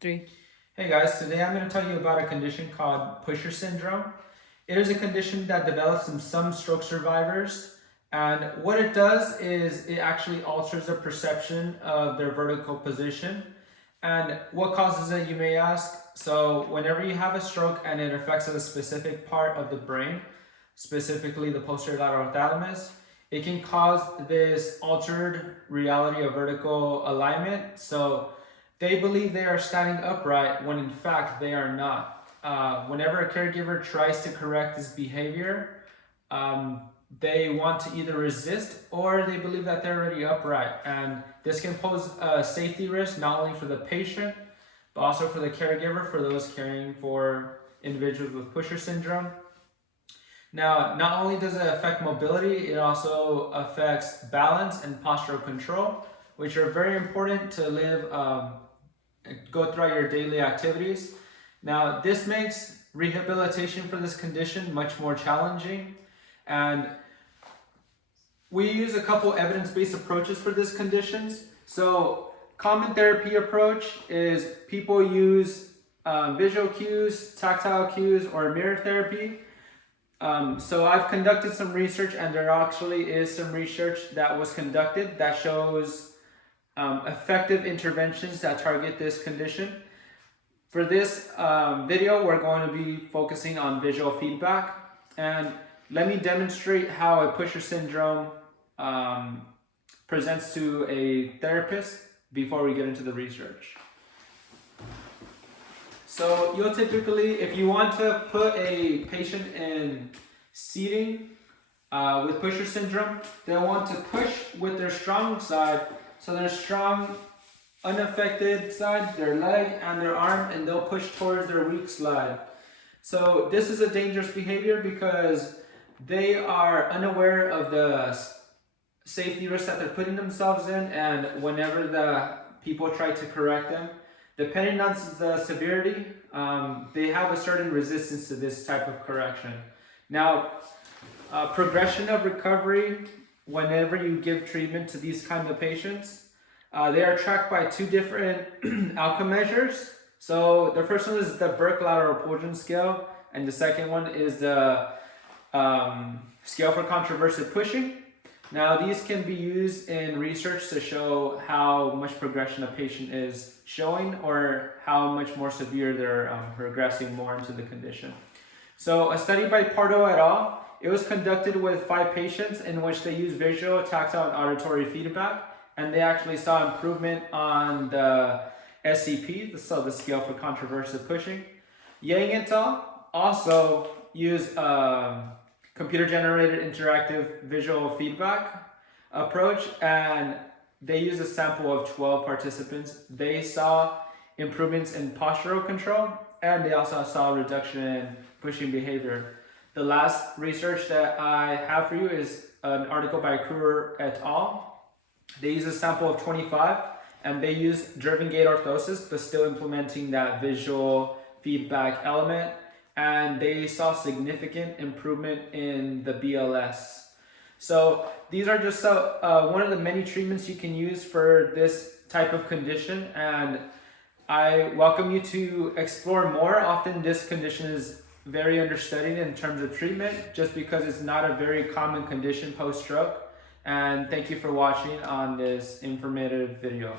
Three. Hey guys, today I'm going to tell you about a condition called Pusher syndrome. It is a condition that develops in some stroke survivors, and what it does is it actually alters the perception of their vertical position. And what causes it, you may ask? So whenever you have a stroke and it affects a specific part of the brain, specifically the posterior lateral thalamus, it can cause this altered reality of vertical alignment. So they believe they are standing upright when in fact they are not. Whenever a caregiver tries to correct this behavior, they want to either resist or they believe that they're already upright. And this can pose a safety risk not only for the patient, but also for the caregiver, for those caring for individuals with Pusher syndrome. Now, not only does it affect mobility, it also affects balance and postural control, which are very important to live, go throughout your daily activities. Now, this makes rehabilitation for this condition much more challenging, and we use a couple evidence-based approaches for this conditions. So, common therapy approach is people use visual cues, tactile cues, or mirror therapy. So I've conducted some research, and there actually is some research that was conducted that shows effective interventions that target this condition. For this video, we're going to be focusing on visual feedback, and let me demonstrate how a Pusher syndrome presents to a therapist before we get into the research. So you'll typically, if you want to put a patient in seating with Pusher syndrome, they'll want to push with their strong side. So their strong, unaffected side, their leg and their arm, and they'll push towards their weak side. So this is a dangerous behavior because they are unaware of the safety risks that they're putting themselves in, and whenever the people try to correct them, depending on the severity, they have a certain resistance to this type of correction. Now, progression of recovery, whenever you give treatment to these kind of patients, they are tracked by two different outcome measures. So the first one is the Berg lateral pulsion scale, and the second one is the scale for controversive pushing. Now, these can be used in research to show how much progression a patient is showing or how much more severe they're progressing more into the condition. So a study by Pardo et al., it was conducted with 5 patients in which they used visual, tactile, and auditory feedback, and they actually saw improvement on the SCP, so the scale for controversive pushing. Yang et al. Also used computer-generated interactive visual feedback approach, and they used a sample of 12 participants. They saw improvements in postural control, and they also saw a reduction in pushing behavior. The last research that I have for you is an article by Krewer et al. They used a sample of 25, and they used driven gait orthosis, but still implementing that visual feedback element, and they saw significant improvement in the BLS. So these are just one of the many treatments you can use for this type of condition, and I welcome you to explore more. Often this condition is very understudied in terms of treatment just because it's not a very common condition post-stroke. And thank you for watching on this informative video.